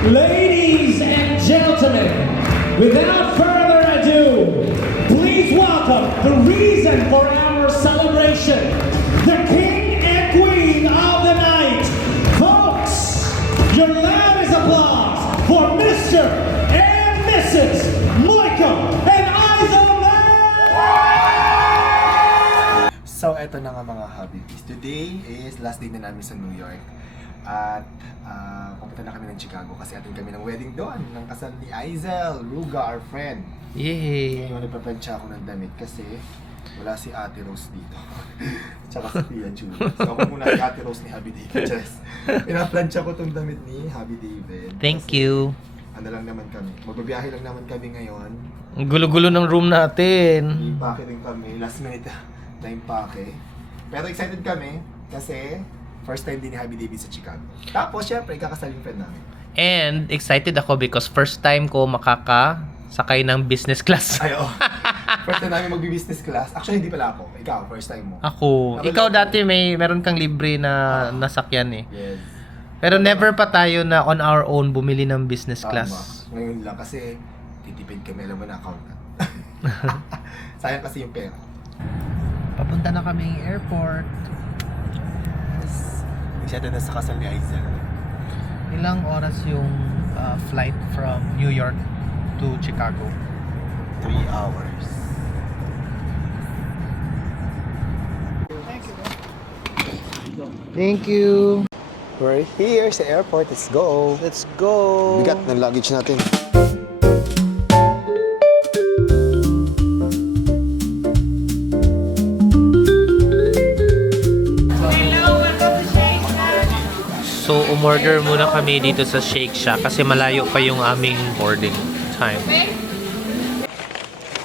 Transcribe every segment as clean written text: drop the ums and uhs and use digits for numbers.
Ladies and gentlemen, without further ado, please welcome the reason for our celebration, the King and Queen of the night. Folks, your loudest applause for Mr. and Mrs. Michael and Izelman! So, eto na nga mga Habibis. Today is last day na namin sa New York. At pupunta na kami ng Chicago kasi atin kami ng wedding doon ng kasal ni Izel Ruga, our friend. Yay! Ngayon, nagpaplansya ako ng damit kasi wala si Ate Rose dito. Tsaka si Tia Julie. So, ako muna si Ate Rose ni Happy David. Just, pinaplansya ko tong damit ni Happy David. Thank Kasi, you. Ano lang naman kami. Magbabiyahe lang naman kami ngayon. Ang gulo-gulo ng room natin. Impake din kami. Last minute na impake. Pero excited kami kasi first time din ni Happy David sa Chicago. Tapos, syempre, kakasal yung friend namin. And excited ako because first time ko makakasakay ng business class. Ay, oh. First time namin magbi-business class. Actually, hindi pala ako. Ikaw, first time mo. Ako. Ikaw dati meron kang libre na nasakyan eh. Yes. Pero never pa tayo na on our own bumili ng business class. Tama. Ngayon lang kasi titipid kami. Alam mo na, accountant. Sayang kasi yung pera. Papunta na kami airport. Masyado na sa kasal ni Aiza. Ilang oras yung flight from New York to Chicago? 3 hours. Thank you. We're here sa airport. Let's go. Let's go. Bigat ng luggage natin. So, umorder muna kami dito sa Shake Shack kasi malayo pa yung aming boarding time.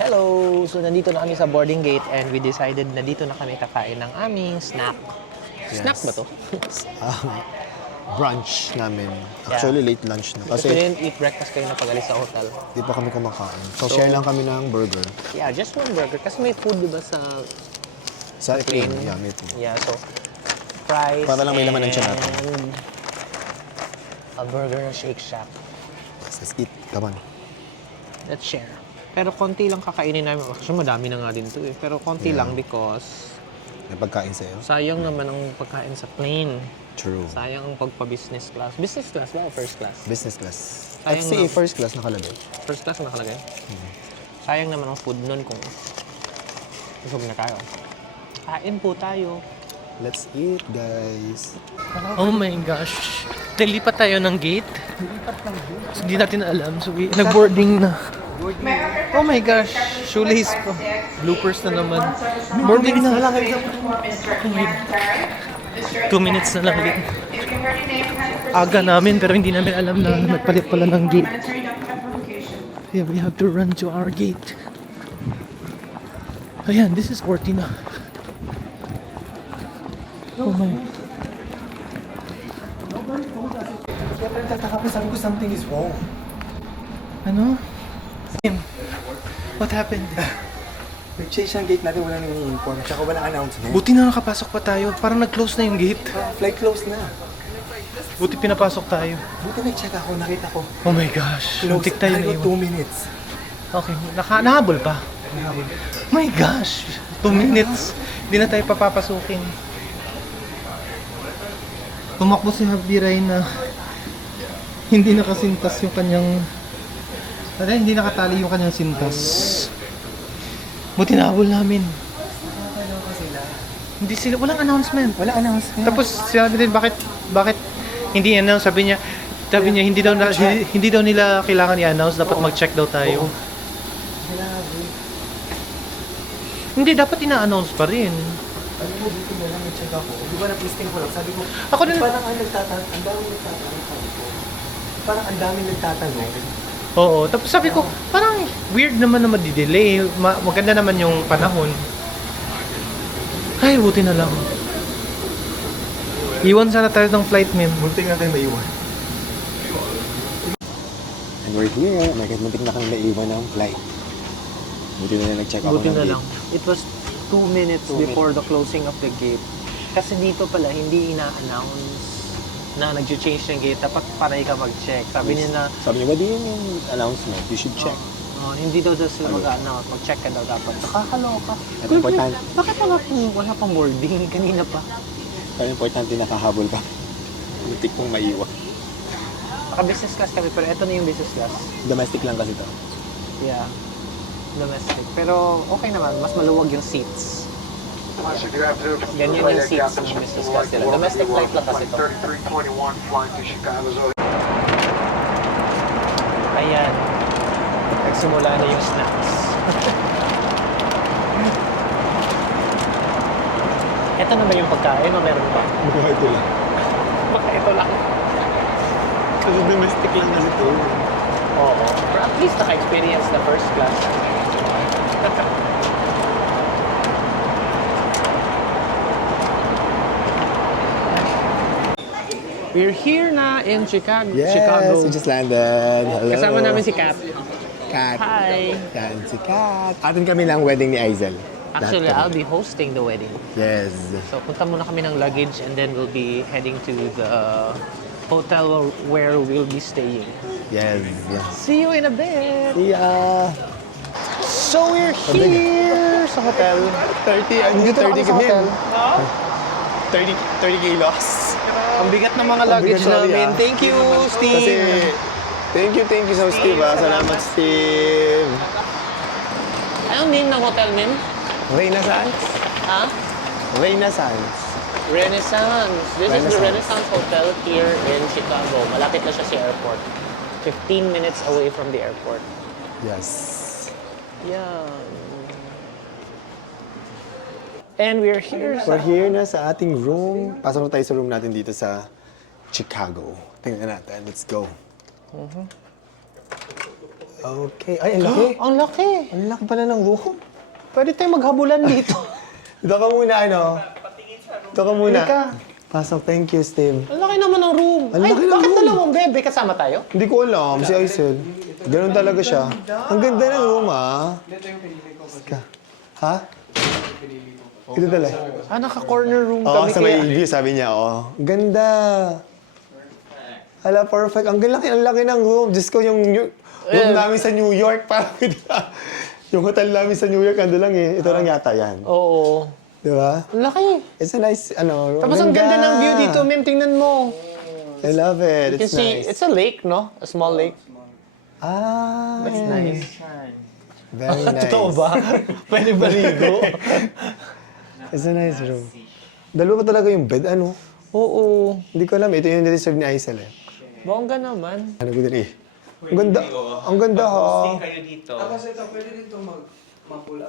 Hello! So, nandito na kami sa boarding gate and we decided na dito na kami kakain ng aming snack. Snack ba to? Brunch namin. Actually, late lunch na. Kasi Kasi didn't eat breakfast kayo na pag-alis sa hotel. di pa kami kumakain. So, share lang kami ng burger. Yeah, just one burger. Kasi may food diba sa Sa plane? plane. Yeah, may food. Yeah, so fries Para lang may laman ng tiyan natin. and a burger na Shake Shack. Let's eat. Come on. Let's share. Pero konti lang kakainin namin. Actually, madami na nga din to eh. Pero konti Yeah. lang because May pagkain sa'yo? sayang naman ang pagkain sa plane. True. Sayang ang pagpa-business class. Business class ba o first class? Business class. Sayang At si na- first class nakalagay. First class nakalagay. Sayang naman ang food nun kung busog na tayo. Kain po tayo. Let's eat, guys. Oh my gosh. Nilipat tayo ng gate. So, hindi natin alam. So, nag-boarding na. Oh my gosh. Shoelace pa. Bloopers na naman. Boarding na. Oh my God. 2 minutes na lang din. Aga namin pero hindi namin alam na nagpalit pala ng gate. Yeah, we have to run to our gate. Ayan, this is Cortina. Oh my. Siyempre, nagtataka pa. Sabi ko, something is wrong. Ano? What happened? Nag-change ang gate natin, wala nang inform. Tsaka walang announcement. Buti na nakapasok pa tayo. Parang nag-close na yung gate. Flight close na. Buti pinapasok tayo. Buti nag-check ako, nakita ko. Oh my gosh. Close. Muntik tayo na 2 minutes. Okay. Nahabol pa. My gosh. 2 minutes. Hindi na tayo papapasukin. Tumakbo si Happy Ray na hindi nakasintas yung kanyang hindi nakatali yung kanyang sintas. Buti nahabol namin. Hindi sila, walang announcement. Wala announcement. Tapos sinabi din bakit hindi announce, sabi niya hindi daw nila kailangan i-announce, dapat mag-check daw tayo. Hindi dapat ina-announce pa rin. Ano mo, dito na lang nag-check ako. Di ba na-posting ko lang? Sabi ko, Ako din. parang ang nagtatanong, ang daming nagtatanong. Sabi ko, parang ang daming nagtatanong. Oo, tapos sabi ko, parang weird naman na madi-delay. Maganda naman yung panahon. Ay, buti na lang. Iwan sana tayo ng flight, men. Muntik na tayo maiwan. And we're here. Muntik na kami maiwan ng flight. Buti na lang nag-check ako Buti ng na gate. lang. It was 2 minutes before the closing of the gate. Kasi dito pala, hindi ina-announce. na nag-change ng gate, dapat panay ka mag-check. Sabi niya na, Sabi niya, what do you mean announcement? You should check. hindi daw sila mag-announce, mag-check ka daw dapat. Nakakaloka. At important. Bakit wala pang boarding kanina pa? Pero importante nakahabol ka. Lutik pong maiwan. Naka-business class kami, pero ito na yung business class. Domestic lang kasi to. Yeah. Domestic. Pero okay naman, mas maluwag yung seats. Ganyan yung seats ng business class nila. Domestic flight lang kasi to. 3321 flying to Chicago. Ayan. Nagsimula na yung snacks. Ito na ba yung pagkain o meron ba? Mukha ito lang. Baka ito lang. Kasi domestic lang kasi to. Oo. Pero at least naka-experience na first class. We're here na in Chicago. Yes, Chicago. we just landed. Hello. Kasama namin si Kat. Kat. Hi. Yan, si Kat. Atin kami ng wedding ni Aizel. Actually, Lahat I'll kami. be hosting the wedding. Yes. So, punta muna kami ng luggage and then we'll be heading to the hotel where we'll be staying. Yes. See you in a bit! Yeah. So, we're here sa hotel. 30, Dito na kami sa hotel. 30 kilos. Ang bigat ng mga luggage bigat, sorry, namin. ah. Thank you, Steve! Kasi, thank you so Steve ah. Salamat Steve. Anong name ng hotel, Min? Renaissance? Ha? Renaissance. Renaissance. This is the Renaissance. Renaissance Hotel here in Chicago. Malapit na siya sa airport. 15 minutes away from the airport. Yes. Yeah. And we're here We're here na sa ating room. Pasok na tayo sa room natin dito sa Chicago. Tingnan natin. Let's go. Okay. Ay, ang laki. Ang laki! Ang laki pala ng room. Pwede tayo maghabulan dito. Dito ka muna, ano? Dito ka muna. Halika. Pasok. Thank you, Steve. Ang laki naman ng room. Ang Ay, laki ng bakit room. dalawang bebe? Kasama tayo? Hindi ko alam. Si Aisel. Ganun talaga siya. Ang ganda ng room, ah. Ha? Ito talaga. Ah, naka-corner room Oo, kami sa may view, sabi niya, oh. Ganda. Hala, perfect. Ang laki ng room. Diyos ko, yung room namin sa New York, parang, di ba? Yung hotel namin sa New York, ando lang eh. Ito lang yata yan. Oo. Di ba? Ang laki. It's a nice, ano, Tapos ang ganda ng view dito, Min. Tingnan mo. I love it. You can It's see, nice. it's a lake, no? A small lake. Ah, That's nice. Very nice. Totoo ba? Pwede ba ligo? It's a nice room. Dalawa pa talaga yung bed, ano? Oo. Hindi ko alam. Ito yung nireserve ni Aisel eh. Bongga naman. Ano ko din eh. Ang ganda. Ang ganda ha. kayo dito.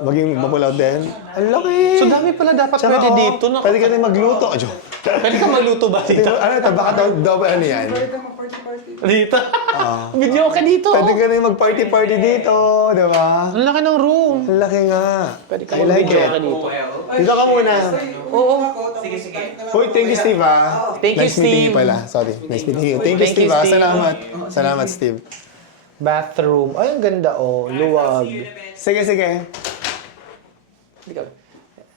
Maging mapulaw din. Ang laki. So dami pala dapat Tsaka, pwede oh, dito. No? Pwede ka rin magluto. Adyo. Pwede ka magluto ba dito? Ano ito? Baka daw ano yan? Dito? Video ka dito. Pwede ka rin mag-party-party dito. Di ba? Ang laki ng room. Ang laki nga. Pwede ka I like mag-video it. ka dito. Dito ka muna. Oo. Uy, thank you, Steve, ah. Thank you, Nice meeting you Steve. pala. Sorry. Nice meeting you. Thank you, Thank you, Steve, ah. Steve. Salamat. Salamat, Steve. Bathroom. Ay, ang ganda oh. Luwag. Sige, sige.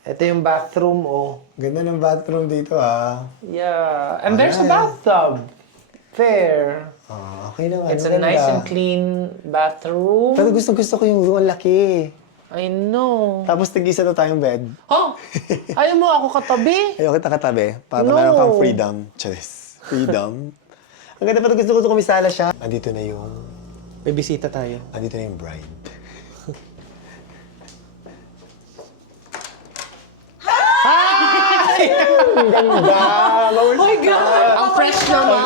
Ito yung bathroom oh. Ganda ng bathroom dito, ah. Yeah. And there's a Ayan. bathtub. There. Ah, okay naman. It's a Maganda. nice and clean bathroom. Pero gusto ko yung room. Ang laki. I know. Tapos tig-isa na tayong bed. Oh! Ayaw mo ako katabi? Ayaw kita katabi. Para No. meron kang freedom. Charis. Freedom. Ang ganda pa gusto ko kumisala siya. Andito na yung... May bisita tayo. Andito na yung bride. Hi! Ang ganda! Oh my God! Ang fresh naman!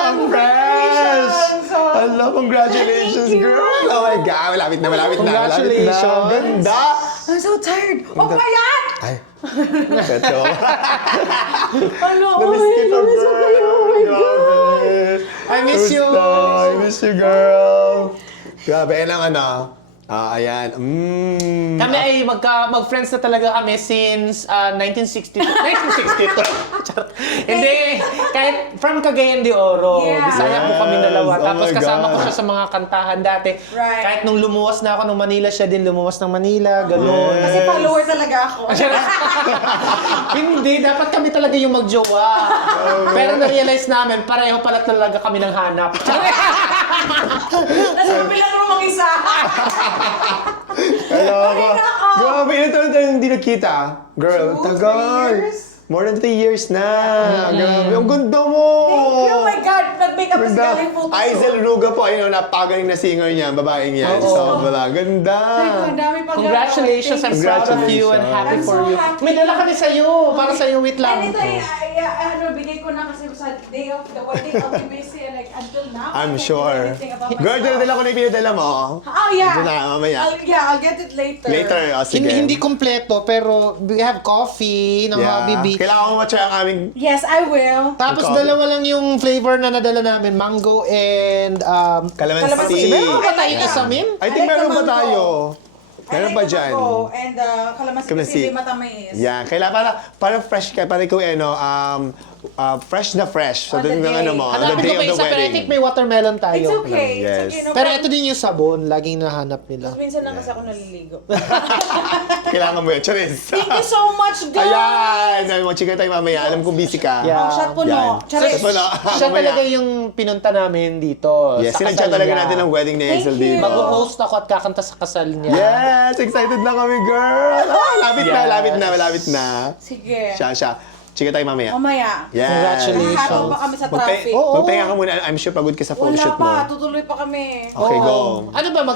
Ang fresh! Hello, congratulations, girl! Oh my God! Malapit na. Congratulations. Ang ganda! I'm so tired. Oh my God! Ay, ito. Ano? Namiss kita, Namiss ko kayo. Oh my God! Grabe. I miss you. Kamusta? I miss you, girl. Grabe, lang ano. Ayan. Kami ay mag-friends na talaga kami since 1962. 1962? Charot. Hindi, kahit from Cagayan de Oro. Yeah. Bisaya po kami dalawa. Yes. Oh Tapos my kasama ko God. siya sa mga kantahan dati. Right. Kahit nung lumuwas na ako ng Manila, siya din lumuwas ng Manila. Ganun. Kasi follower talaga ako. Hindi, dapat kami talaga yung magjowa. Pero na-realize namin, pareho pala talaga kami ng hanap. Nasa kapilang mo mag-isa. Hello. Ay, nako. Grabe, ilan taon tayo hindi nakita? Girl, 2, 3 tagal. years? More than 3 years na. Grabe, ang ganda mo. Thank you, oh my God. Nag-makeup is Ganda. galing photo Aizel Ruga po, ayun, napakagaling na singer niya, babaeng niya. Oo. Sobra, ganda. Ang dami pang Congratulations, I'm proud of you and happy I'm for so you. happy. May dala kami sa'yo, para sa'yo, wait lang. And ito, bigay ko na kasi sa day of the wedding, I'll be busy and like until now. I I'm can't do sure. anything about Girl, myself. dala ko na yung pinadala mo. Oh, yeah. Diyan na, mamaya. I'll get it later. Later, sige. Hindi kompleto, pero we have coffee ng Habibi. Kailangan ko matry ang aming... Yes, I will. Tapos Coffee. dalawa lang yung flavor na nadala namin, mango and Calamansi. meron ba tayong Yeah. isa, Mim? I think meron pa mango. tayo. Meron pa I like the dyan. mango and calamansi kasi Calamansi. hindi matamis. Yan, kailangan para fresh ka, para ikaw fresh na fresh. So, On the dun ng day. ano mo, on the Hanapin day ko pa of the isa, pero I think wedding. may watermelon tayo. It's okay. Yes. It's okay. No Pero problem. ito din yung sabon, laging nahanap nila. Minsan lang kasi ako naliligo. Kailangan mo yun. Charis. Thank you so much, guys! Ayan! Sabi mo, chika tayo mamaya. Alam kong busy ka. Yeah. Oh, shot po Yan. no. Charis. Shot po no. Siya Mamaya. talaga yung pinunta namin dito. Yes, sa sinadya kasal talaga niya. natin ang wedding ni Thank Hazel you. dito. Mag-host ako at kakanta sa kasal niya. Yes! Excited na kami, girl! Lapit na, Yes. lapit na. Sige. Siya. Chika tayo mamaya. Mamaya. Yes. Congratulations. Nakahatong pa kami sa traffic. Oo. Magpahinga ka muna. I'm sure pagod ka sa Wala photoshoot mo. pa. Tutuloy pa kami. Okay, Oo. go. Ano ba,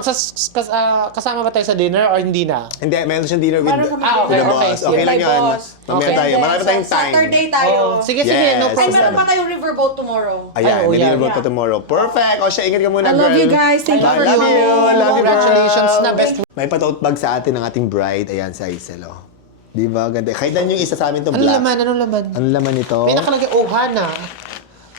kasama ba tayo sa dinner or hindi na? Hindi, meron siyang dinner with Meron kami Ah, okay, with the okay. boss. Okay lang With my yan. boss. Mamaya Okay. tayo. Marami pa tayong time. Saturday tayo. Oo. Sige, Yes. no Ay, problem. meron pa tayong riverboat tomorrow. Ayan, Ay, oh, may yeah. dinner boat pa tomorrow. Perfect! O siya, ingat ka muna, I girl. love you guys. Thank you Bye. for Love coming. you. Love you, Congratulations girl. na best. May pa-tote bag sa atin ng ating bride. Ayan, sa Hazel, oh. Di ba? Ganda. Kahit lang yung isa sa amin to Anong black. laman? Anong laman? Ano laman nito? May nakalagay, Ohana.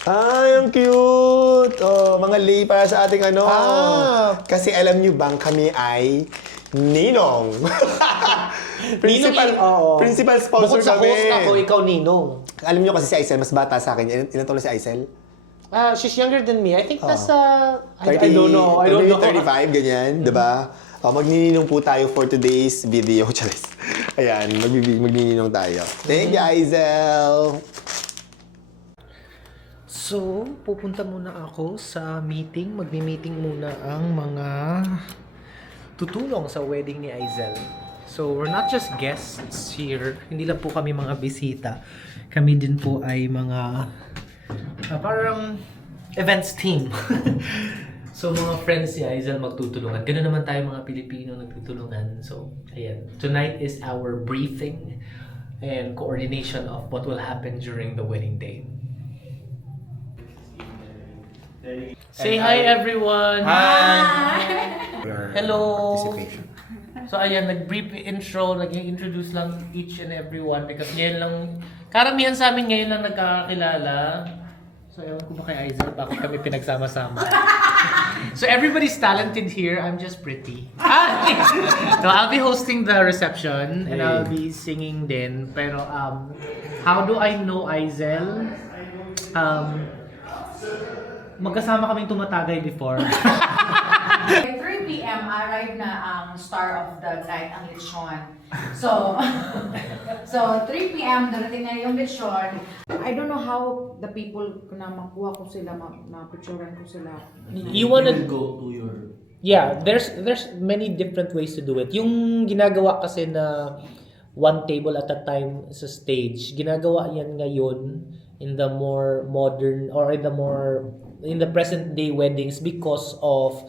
Ay, ang cute! Oh, mga lay para sa ating ano. Ah. Kasi alam nyo bang kami ay Ninong. Principal sponsor Bukod sa kami. host ako, ikaw, Ninong. Alam nyo kasi si Aisel, mas bata sa akin. Ilan taon na si Aisel? She's younger than me. I think nasa... 30, I don't know. 35, ganyan, di ba? Magnininong po tayo for today's video. Charis. Ayan, magnininong tayo. Thank you, Aisel! So, pupunta muna ako sa meeting. Magmi-meeting muna ang mga tutulong sa wedding ni Aisel. So, we're not just guests here. Hindi lang po kami mga bisita. Kami din po ay mga parang events team. So, mga friends ni Aisel magtutulungan. Ganun naman tayo mga Pilipino nagtutulungan. So, ayan. Tonight is our briefing and coordination of what will happen during the wedding day. Say hi everyone! Hello! So ayan, nag-brief intro, nag-introduce lang each and everyone because ngayon lang, karamihan sa amin ngayon lang nagkakakilala. So ewan ko ba kay Aisel, bakit kami pinagsama-sama? So everybody's talented here, I'm just pretty. So I'll be hosting the reception and I'll be singing din. Pero how do I know Aisel? Magkasama kaming tumatagay before. By 3 p.m. arrive na ang star of the night, ang lechon. So 3 p.m. darating na yung lechon. I don't know how the people na makuha ko sila, mapicturean ko sila. You wanna go to your... Yeah, there's many different ways to do it. Yung ginagawa kasi na one table at a time sa stage, ginagawa yan ngayon in the more modern or in the present day weddings because of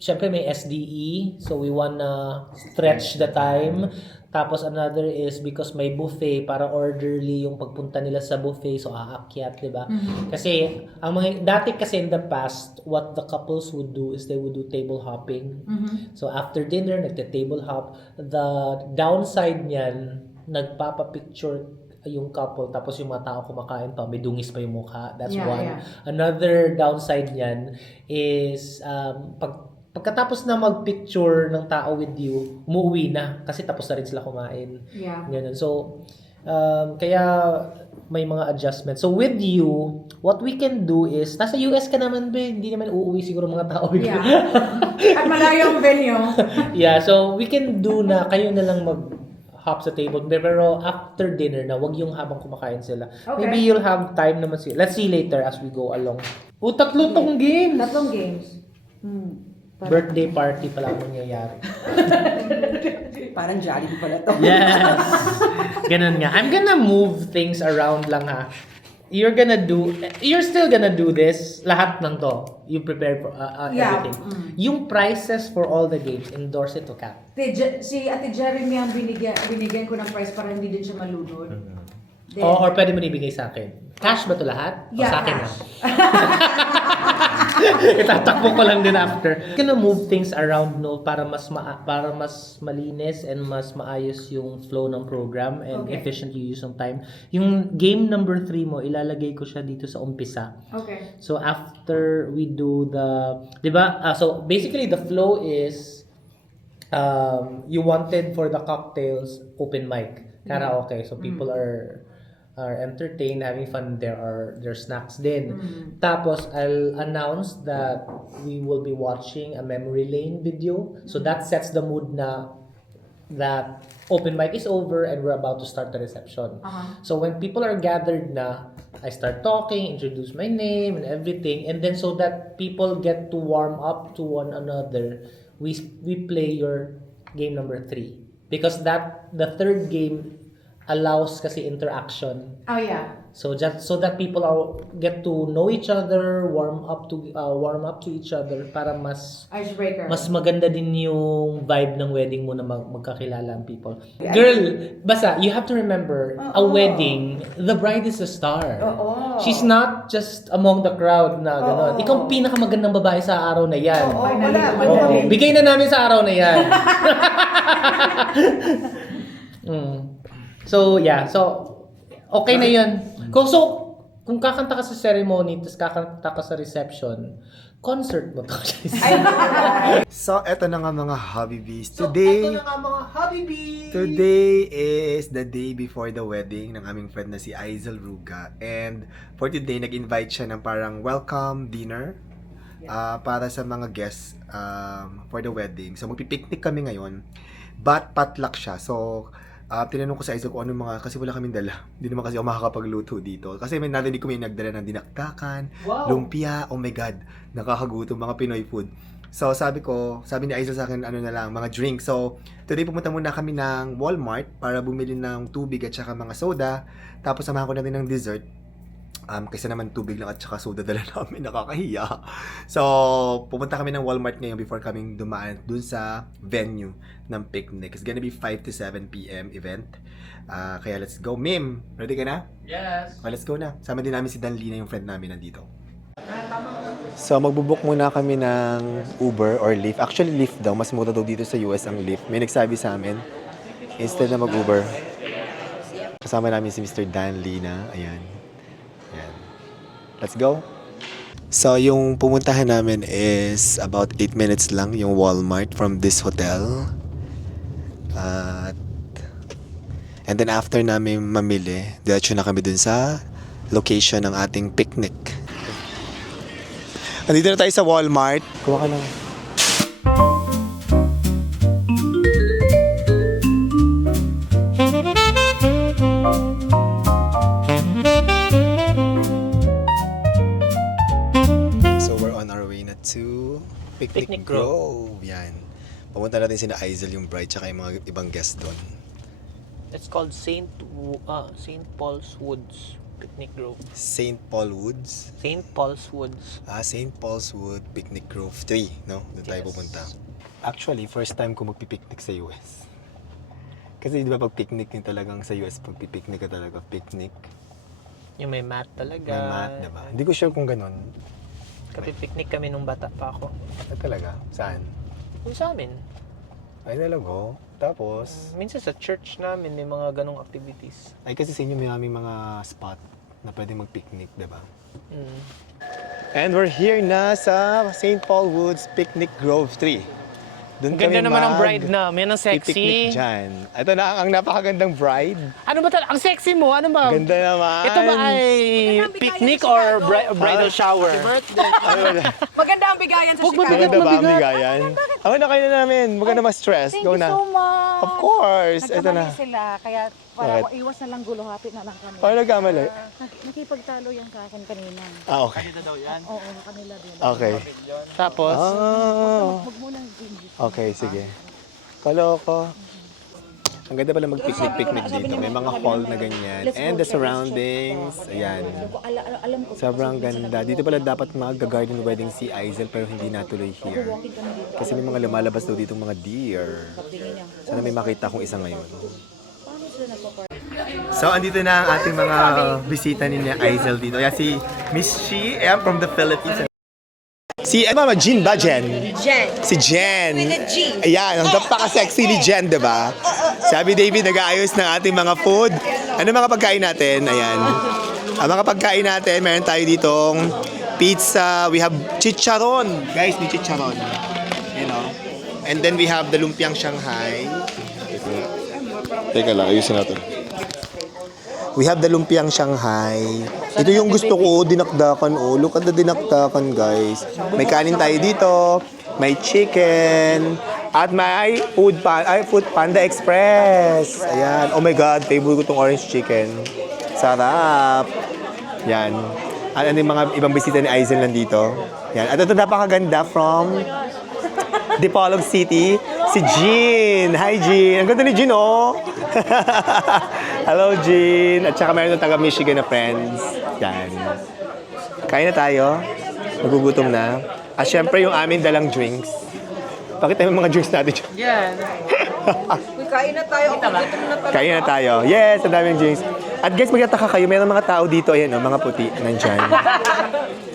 syempre may SDE, so we wanna stretch the time. Tapos another is because may buffet para orderly yung pagpunta nila sa buffet, so aakyat, di ba? Kasi ang mga dati kasi in the past, what the couples would do is they would do table hopping. So after dinner, nagte-table hop. The downside niyan, nagpapa-picture yung couple tapos yung mga tao kumakain pa, may dungis pa yung mukha. That's one. Yeah. Another downside niyan is pag pagkatapos na mag-picture ng tao with you, umuwi na kasi tapos na rin sila kumain. Yeah. Ganun. So, kaya may mga adjustments. So, with you, what we can do is, nasa US ka naman, be, hindi naman uuwi siguro mga tao. Yeah. At malayo ang venue. Yeah, so we can do na kayo na lang mag-hop sa table. Pero after dinner na, wag yung habang kumakain sila. Okay. Maybe you'll have time naman sila. Let's see later as we go along. Tatlo tong game. Tatlong games. Birthday party pala ang mangyayari. Parang Jollibee pala to. Yes! Ganun nga. I'm gonna move things around lang ha. You're still gonna do this. Lahat ng to. You prepare for Yeah. everything. Yung prices for all the games, endorse it to Kat. Si Ate Jeremy ang binigyan ko ng price para hindi din siya malunod. Then, Or pwede mo ibigay sa akin. Cash ba to lahat? O Yeah, sa akin cash. Itatakbo ko lang din after. Gonna move things around para mas malinis and mas maayos yung flow ng program and Okay. efficient yung use ng time. Yung game number 3 mo, ilalagay ko siya dito sa umpisa. Okay. So after we do the, 'di ba? So basically the flow is you wanted for the cocktails open mic, karaoke. So people are entertained, having fun. There are snacks din. Tapos I'll announce that we will be watching a memory lane video. So that sets the mood na that open mic is over and we're about to start the reception. So when people are gathered na, I start talking, introduce my name and everything, and then so that people get to warm up to one another, we play your game number 3 because the third game allows kasi interaction. Oh yeah. So that people get to know each other, warm up to each other para mas Icebreaker. maganda din yung vibe ng wedding mo na magkakilala ang people. Girl, basta you have to remember, a wedding, the bride is a star. She's not just among the crowd na gano'n. Ikaw ang pinakamagandang babae sa araw na yan. Oo. Bigay na namin sa araw na yan. So, yeah. So, okay na yun. Kung kakanta ka sa ceremony, tapos kakanta ka sa reception, concert mo to. So, eto na nga mga Habibis. Today is the day before the wedding ng aming friend na si Aizel Ruga. And for today, nag-invite siya ng parang welcome dinner para sa mga guests for the wedding. So, magpipiknik kami ngayon. But potluck siya. So, tinanong ko sa Aizel kung ano mga, kasi wala kaming dala. Hindi naman kasi ako makakapagluto dito. Kasi may narinig ko may nagdala ng dinakdakan, lumpia, oh my God, nakakagutom, mga Pinoy food. So sabi ni Aizel sa akin, ano na lang, mga drink. So today pumunta muna kami ng Walmart para bumili ng tubig at saka mga soda. Tapos samahan ko na rin ng dessert. Kaysa naman tubig lang at saka soda dala namin, nakakahiya. So, pumunta kami ng Walmart ngayon before kaming dumaan dun sa venue ng picnic. It's gonna be 5 to 7 p.m. event. Kaya let's go. Mim, ready ka na? Yes. Okay, let's go na. Sama din namin si Danlina, yung friend namin nandito. So, magbubuk muna kami ng Uber or Lyft. Actually, Lyft daw. Mas mura daw dito sa US ang Lyft. May nagsabi sa amin, instead na mag-Uber. Kasama namin si Mr. Danlina. Ayan. Let's go. So, yung pumuntahan namin is about 8 minutes lang, yung Walmart from this hotel. And then after namin mamili, diretso na kami dun sa location ng ating picnic. Andito na tayo sa Walmart. Kuha ka lang. To Picnic Grove. Yan. Pumunta natin sina Aizel, yung bride, tsaka yung mga ibang guests doon. It's called St. Paul's Woods Picnic Grove. St. Paul Woods? St. Paul's Woods. St. Paul's Wood Picnic Grove 3, no? Doon tayo pupunta. Actually, first time ko magpipiknik sa US. Kasi di ba pag picnic din talagang sa US, pag pipiknik ka talaga, picnic. Yung may mat talaga. May mat, diba? Hindi ko sure kung ganun. Picnic kami nung bata pa ako. Talaga? Saan? Yung sa amin. Ay, talaga? Tapos? Minsan sa church namin may mga ganong activities. Ay, kasi sa inyo may aming mga spot na pwede mag-picnic, diba? And we're here na sa St. Paul Woods Picnic Grove 3. Doon Ang ganda naman ng bride namin, ang picnic sexy. dyan. Ito na ang napakagandang bride. Ano ba talaga? Ang sexy mo, ano ba? Ganda naman. Ito ba ay picnic or bridal shower? Maganda ang bigayan sa Chicago. Maganda ba ang bigayan? Ako na kayo na namin. Huwag ka na ma-stress. Thank Go you na. so much. Of course. Ito na. Nagkamali sila, kaya Bakit? para iwas na lang gulo, hapit na lang kami. Paano nagkamali? Nakipagtalo yan ka akin kanina. Okay. Oo, kanila din. Okay. Tapos, Huwag mo lang Okay, sige. Kaloko. Ang ganda pala mag-picnic-picnic dito. May mga hall na ganyan. And the surroundings. Ayan. alam ko. Sobrang ganda. Dito pala dapat mag-garden wedding si Aizel pero hindi natuloy here. Kasi may mga lumalabas daw dito mga deer. Sana may makita akong isa ngayon. So, andito na ang ating mga bisita ni Aizel dito. Ayan si Miss Chi, from the Philippines. Si, ano ba, Jen ba, Jen? Jen. Si Jen. With a G. Ayan, ang napaka-sexy ni Jen, di ba? Sabi David, nag-aayos ng ating mga food. Ano mga pagkain natin? Ayan. Ang mga pagkain natin, meron tayo ditong pizza. We have chicharon. Guys, may chicharon. You know? And then we have the lumpiang Shanghai. Teka lang, ayusin natin. We have the lumpiang Shanghai. Ito yung gusto ko, dinakdakan. Oh, look at the dinakdakan, guys. May kanin tayo dito. May chicken. At may food Panda Express. Ayan. Oh my God, favorite ko tong orange chicken. Sarap. Yan. At ano yung mga ibang bisita ni Aizel nandito. Yan. At ito napakaganda from Dipolog City. Si Jean. Hi, Jean. Ang ganda ni Jean, oh. Hello, Jean. At saka meron ng taga Michigan na friends. Yan. Kain na tayo. Nagugutom na. At syempre yung aming dalang drinks. Pakita mo yung mga drinks natin. yan. Kain na tayo. Kain na tayo. Yes, ang daming drinks. At guys, magtataka kayo, meron mga tao dito, ayan o, mga puti, nandyan.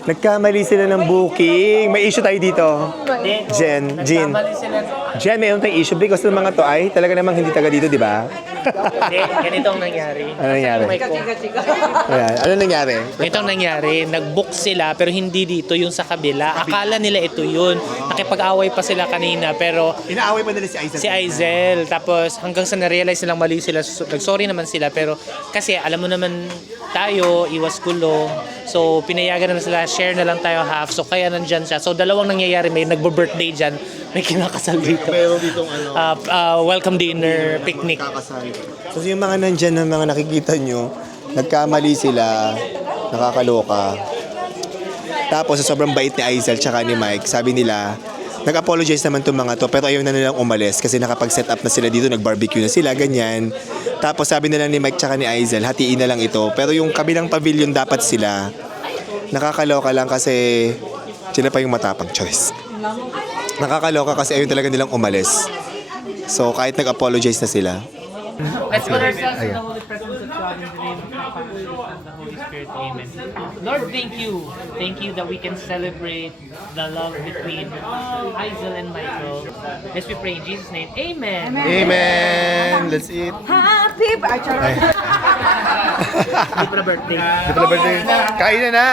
Nagkamali sila ng booking. May issue tayo dito. Jean. Jen, mayroon tayong issue because ng mga to ay talaga namang hindi taga dito, di ba? Hindi, ganito ang nangyari. Ano nangyari? Ayan, ano nangyari? Ganito ang nangyari, nag-book sila pero hindi dito, yung sa kabila. Akala nila ito yun. Nakipag-away pa sila kanina pero Inaaway pa nila si Aizel. si Aizel. Tapos hanggang sa na-realize nilang mali sila, nag-sorry naman sila. Pero kasi alam mo naman tayo, iwas gulo. So pinayagan na sila, share na lang tayo half. So kaya nandyan siya. So dalawang nangyayari, may nagbo-birthday dyan, may kinakasal dito. Meron ditong ano, Welcome dinner, picnic. kakasal. So yung mga nandyan na mga nakikita nyo, nagkamali sila, nakakaloka. Tapos sa sobrang bait ni Aizel tsaka ni Mike, sabi nila, nag-apologize naman itong mga to, pero ayaw na nilang umalis kasi nakapag-set up na sila dito, nag-barbecue na sila, ganyan. Tapos sabi nila ni Mike tsaka ni Aizel, hatiin na lang ito. Pero yung kabilang pavilion dapat sila, nakakaloka lang kasi sila pa yung matapang choice. Nakakaloka kasi ayaw talaga nilang umalis. So kahit nag-apologize na sila. Let's put ourselves in the holy presence of God in the name of the Father, the Son, and the Holy Spirit. Amen. Lord, thank you. Thank you that we can celebrate the love between Aizel and Michael. Let's we pray in Jesus' name. Amen. Amen! Let's eat. Happy birthday. Happy birthday. Kain na na!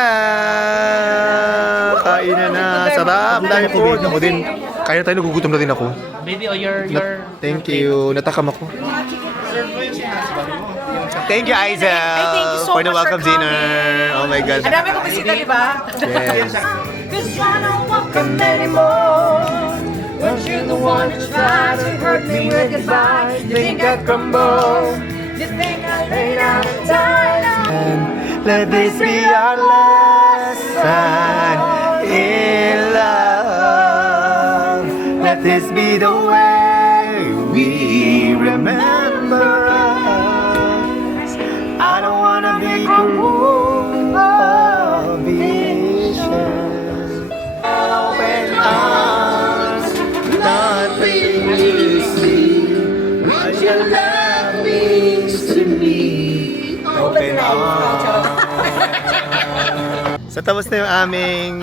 Kain na na! Sarap! Dami food! Ako din. Kaya tayo, nagugutom na din ako. Maybe your Thank you. Natakam ako. Thank you, Aizel, thank you so for the much for welcome dinner. Oh my God. Ang dami kong bisita, di ba? Yes. Cause I don't want them anymore. But you're the one who tried to hurt me with goodbye. You think I crumble. You think I laid out and died. Let this be our lesson in love. Let this be the way we remember us. I don't wanna be cruel or vicious. Open arms, nothing you see. What your love means to me. Open arms. So tapos na yung aming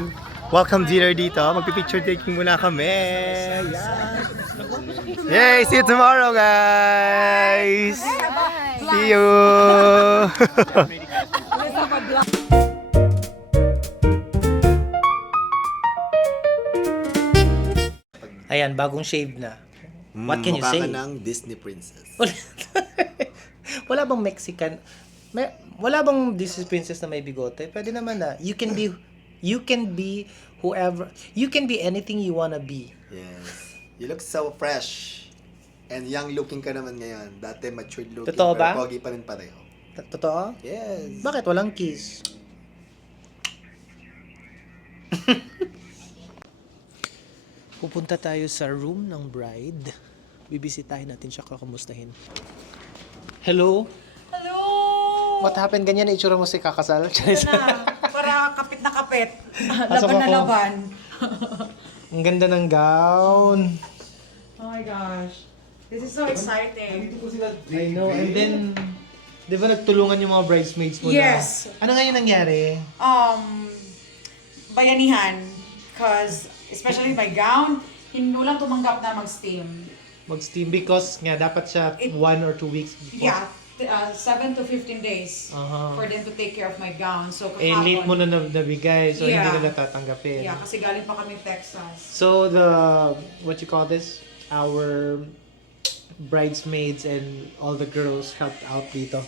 welcome dinner dito. Magpipicture taking muna kami. Yeah. Yay! See you tomorrow, guys! See you! Ayan, bagong shave na. What can you mukha say? ka ng Disney princess. Wala bang Mexican? Wala bang Disney princess na may bigote? Pwede naman na. You can be whoever. You can be anything you wanna be. Yes. You look so fresh. And young looking ka naman ngayon. Dati matured looking. Totoo ba? Pero pogi pa rin pareho. Totoo? Yes. Bakit walang kiss? Pupunta tayo sa room ng bride. Bibisitahin natin siya, kakamustahin. Hello? Hello! What happened? Ganyan na itsura mo si kakasal? Para kapit na kapit. Pasok Laban na ako. laban. Ang ganda ng gown. Oh my gosh. This is so exciting. I know. And then, di ba nagtulungan yung mga bridesmaids mo Yes. na? Ano nga yung nangyari? Bayanihan. Because, especially my gown, hindi lang tumanggap na mag-steam. Mag-steam because nga dapat siya 1 or 2 weeks before. Yeah, 7 to 15 days for them to take care of my gown. So, Eh, late mo na nabigay, so hindi Yeah. nila tatanggapin. Yeah, kasi galing pa kami Texas. So, what you call this? Our bridesmaids and all the girls helped out dito.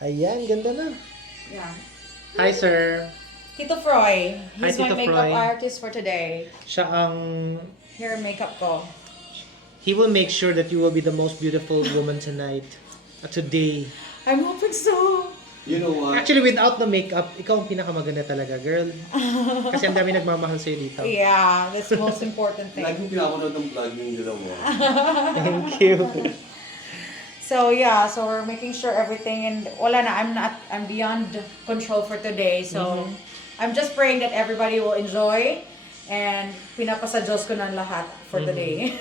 Ayan, ganda na. Yeah. Hi, sir. Tito Froy, he's Hi, my Tito makeup Froy. artist for today. Siya ang... Hair and makeup ko. He will make sure that you will be the most beautiful woman tonight. Today. I'm hoping so. You know what? Actually, without the makeup, ikaw ang pinakamaganda talaga, girl. Kasi ang dami nagmamahal sa'yo dito. Yeah, that's the most important thing. Laging pinapanood ng vlog yung dalawa. Thank you. So yeah, so we're making sure everything, and wala na, I'm beyond control for today. So I'm just praying that everybody will enjoy, and pinapasa Diyos ko na lahat for the day.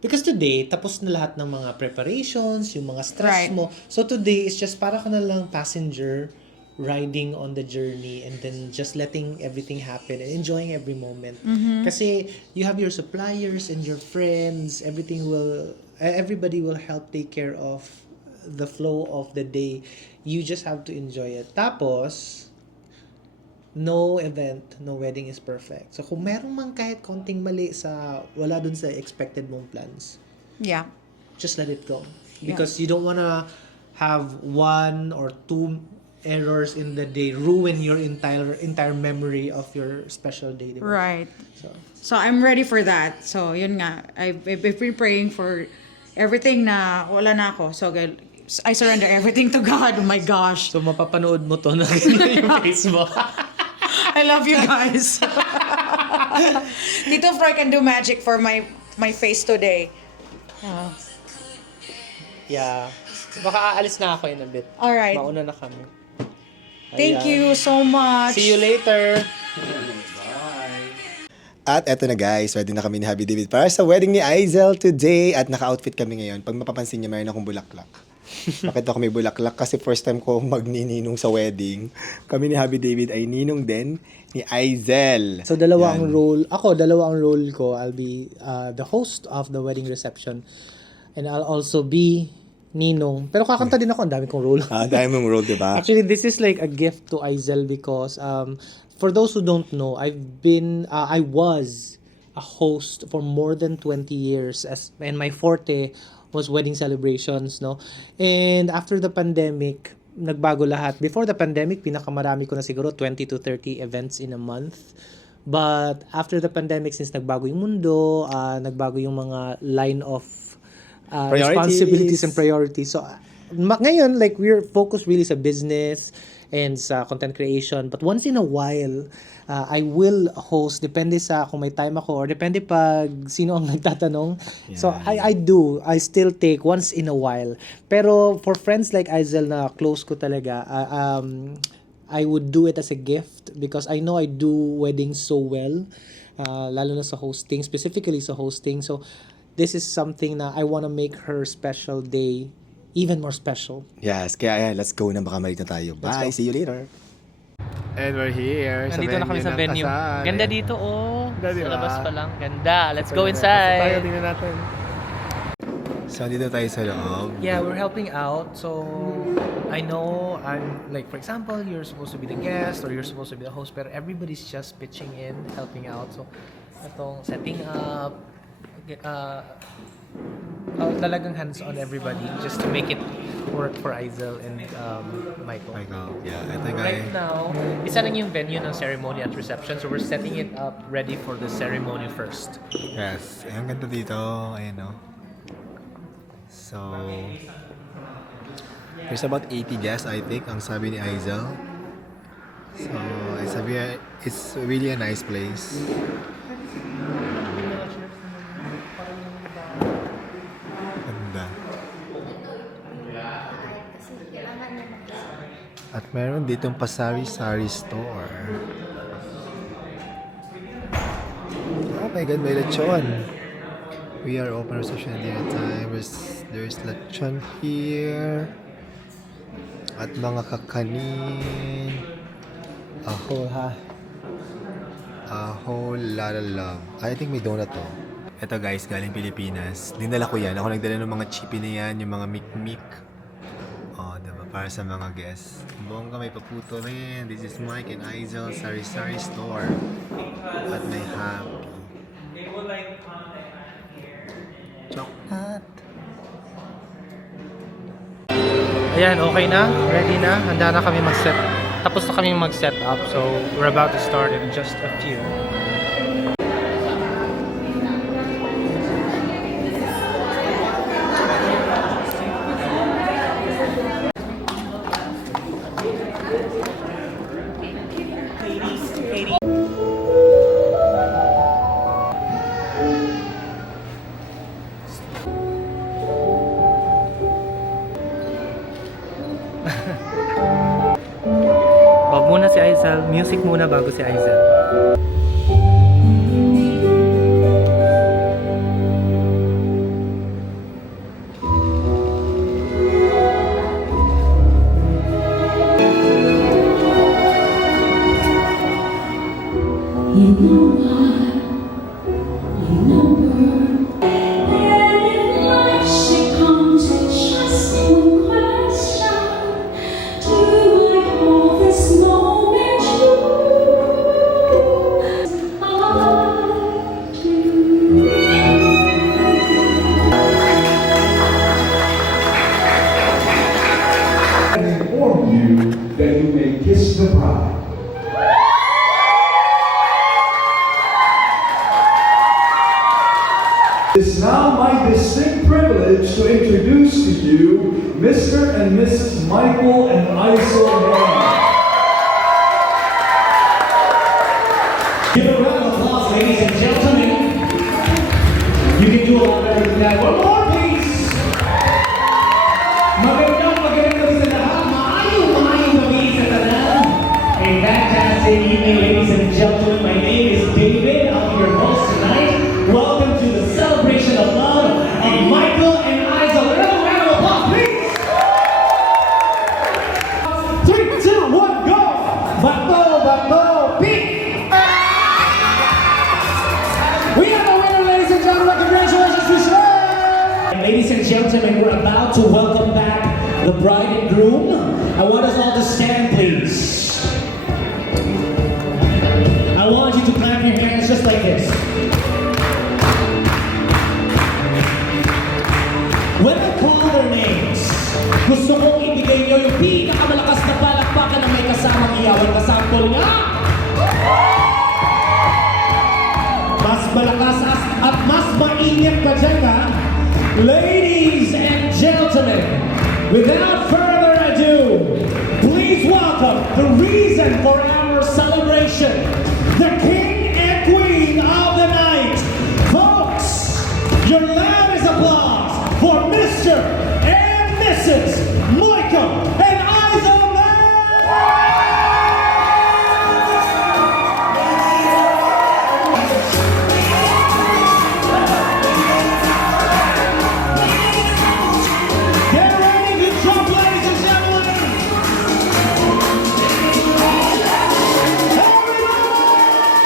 Because today, tapos na lahat ng mga preparations, yung mga stress Right. mo. So today is just para ka na lang passenger riding on the journey and then just letting everything happen and enjoying every moment. Kasi you have your suppliers and your friends, everybody will help take care of the flow of the day. You just have to enjoy it. Tapos, no event, no wedding is perfect. So kung merong man kahit konting mali wala dun sa expected mong plans, Yeah. just let it go. Because you don't wanna have 1 or 2 errors in the day ruin your entire memory of your special day. Diba? Right. So, So I'm ready for that. So yun nga, I've been praying for everything na wala na ako. So I surrender everything to God. Oh my gosh. so mapapanood mo to na ganyan yung face mo. I love you guys. Tito Froy can do magic for my face today. Yeah. Baka aalis na ako in a bit. Alright. Mauna na kami. Thank Ayan. you so much. See you later. At eto na guys, ready na kami ni Happy David para sa wedding ni Aizel today. At naka-outfit kami ngayon. Pag mapapansin niyo, mayroon akong bulaklak. Bakit ako may bulaklak? Kasi first time ko magnininong sa wedding. Kami ni Happy David ay ninong din ni Aizel. So dalawa Yan. ang role ko. I'll be the host of the wedding reception. And I'll also be ninong. Pero kakanta din ako, ang dami kong role. Dahil mong role, diba? Actually, this is like a gift to Aizel because for those who don't know, I was a host for more than 20 years and my forte was wedding celebrations, no? And after the pandemic, nagbago lahat. Before the pandemic, pinakamarami ko na siguro 20 to 30 events in a month. But after the pandemic, since nagbago yung mundo, nagbago yung mga line of responsibilities and priorities. So, ngayon, like, we're focused really sa business and sa content creation. But once in a while, I will host, depende sa kung may time ako or depende pag sino ang nagtatanong. So, I still take once in a while. Pero for friends like Aizel na close ko talaga, I would do it as a gift because I know I do weddings so well. Lalo na sa hosting, specifically sa hosting. So, this is something na I want to make her special day even more special. Yes, kaya let's go na, baka malit na tayo. Bye, see you later. And we're here Nandito na kami sa venue. Ganda dito, oh. Ganda, Sa diba? labas pa lang. Ganda. Let's go inside. Tingnan natin. So, dito tayo sa loob. Yeah, we're helping out. So, I know, like, for example, you're supposed to be the guest or you're supposed to be the host, pero everybody's just pitching in, helping out. So, Itong setting up, talagang hands-on everybody just to make it work for Aizel and Michael. Yeah, I think Right now, isa lang yung venue ng ceremony at reception, so we're setting it up ready for the ceremony first. Yes, ang ganda dito. Ayan, no? So, there's about 80 guests, I think, ang sabi ni Aizel. So, it's really a nice place. Ganda. At meron ditong pasari-sari store. Oh my God, may lechon. We are open reception at dinner time. There's lechon here. At mga kakanin. A whole lot of love. I think may donut to. Ito guys, galing Pilipinas. Dinala ko yan. Ako nagdala ng mga chippy na yan, yung mga mikmik. Oh, diba? Para sa mga guests. Bongga, may paputo rin. This is Mike and Aizel Sari-Sari Store. At may happy. Chocolate. Ayan, okay na. Ready na. Handa na kami mag-set. Tapos na kami mag-set up. So, we're about to start in just a few. Wag muna si Aizel. Music muna bago si Aizel. Inform you that you may kiss the bride. It's now my distinct privilege to introduce to you Mr. and Mrs. Michael and Aizel Moran. Give a round of applause, ladies and gentlemen. You can do a lot better than that. One more, please. Magandang sa lahat. Maayong gabi sa tanan. A fantastic evening, ladies and gentlemen. My name is David. I'll be your host tonight. Welcome to the celebration of love of Michael and Aizel. Another round of applause, please. 3, 2, 1, go. Bato, pick. We have a winner, ladies and gentlemen. Congratulations to Shrek! Ladies and gentlemen, we're about to welcome back the bride and groom. I want us all to stand, please. I want you to clap your hands just like this. When I call their names, gusto kong ibigay nyo yung pinakamalakas na palakpakan na may kasamang iyawan. Kasample nga! Mas malakas at mas mainit pa dyan, ha? Ladies and gentlemen, without further ado, please welcome the reason for our celebration, the king and queen of the night. Folks, your loudest applause for Mr. and Mrs. Michael and Aizel Moran! Get ready to jump, ladies and gentlemen! Everybody!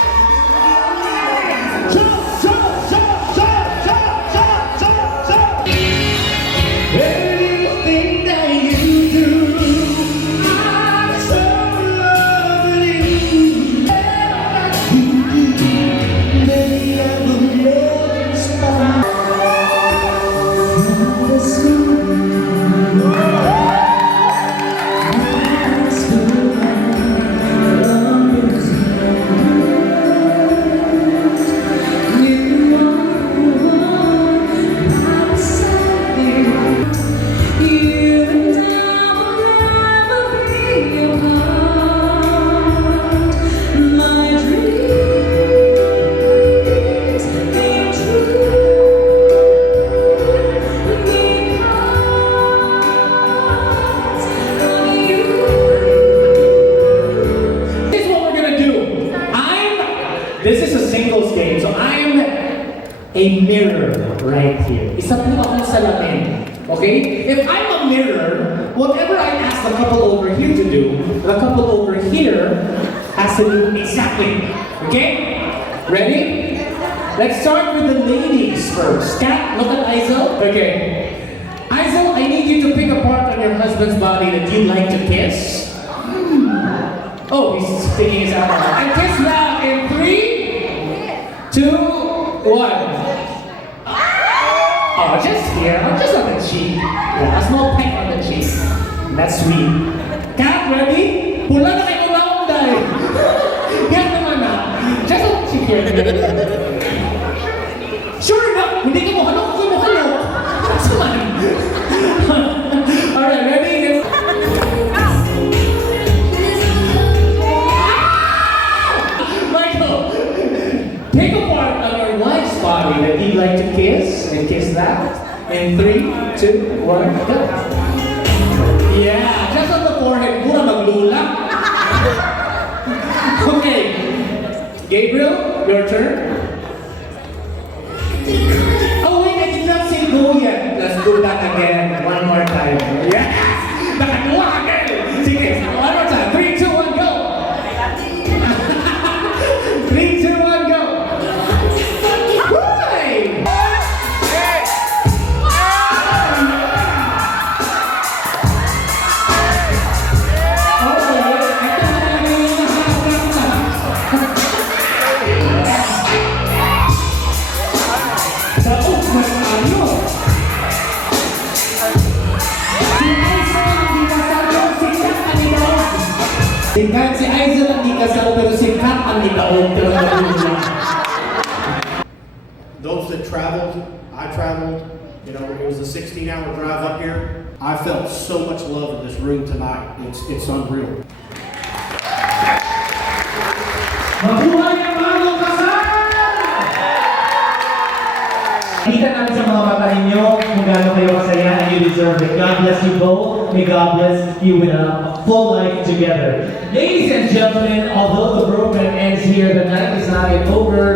This is a singles game, so I'm a mirror right here. Isa po akong salamin. Okay? If I'm a mirror, whatever I ask the couple over here to do, the couple over here has to do exactly. Okay? Ready? Let's start with the ladies first. Kat, look at Aizal. Okay. Aizal, I need you to pick a part on your husband's body that you like to kiss. Oh, he's sticking his arm out. And kiss now in 3, 2, 1. Oh, just here, just on the cheek. Yeah, a small peck on the cheek. That's sweet. Kat, ready? Pula na kayo lang dahil. Kat naman na. Just on the cheek here. Sure enough, hindi ka mo halok, hindi mo halok. Saman. Alright, ready? Michael, pick a part on your wife's body that you'd like to kiss, and kiss that. In 3, 2, 1, go. Yeah, just on the forehead, mura maglula. Okay, Gabriel, your turn. Oh wait, I did not say go yet. Let's do that again. One more time. Yes! Nakatuwa again! Sige, one more time. 3, 2, 1, go! 3, 2, 1, go! Why? Sikat si Aizal ang di kasal pero sikat ang itaon pero nagulong. Those that traveled, I traveled, you know, it was a 16-hour drive up here. I felt so much love in this room tonight. It's unreal. Mabuhay ang bagong kasal! Kita namin sa mga mata ninyo kung gaano kayo masaya and you deserve it. God bless you both. May God bless you with a full life together. Ladies and gentlemen, although the program ends here, the night is not yet over.